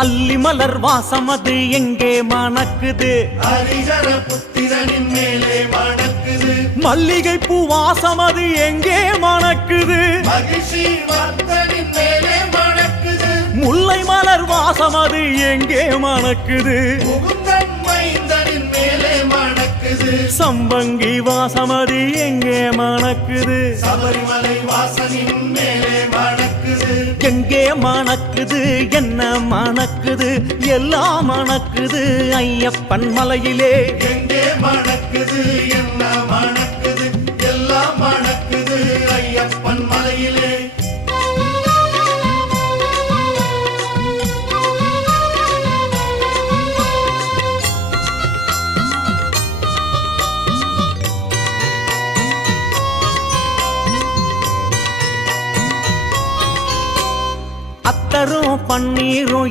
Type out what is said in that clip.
அல்லி மலர் வாசமது எங்கே மணக்குது? ஹரிஹர புத்திரனின் மேலே மணக்குது மல்லிகை பூ வாசமது எங்கே மணக்குது? மகிழ்ச்சி வர்த்தனின் மேலே மணக்குது முல்லை மலர் வாசமது எங்கே மணக்குது? முகுந்தன் மைந்தனின் மேலே மணக்குது சம்பங்கி எங்கே மணக்குது? சபரிமலை வாசனின் மேலே எங்கே மணக்குது என்ன மணக்குது? எல்லாம் மணக்குது ஐயப்பன் மலையிலே. எங்கே மணக்குது என்ன மணக்குது? எல்லாம் மணக்குது ஐயப்பன் மலையிலே. அத்தரும் பன்னீரும்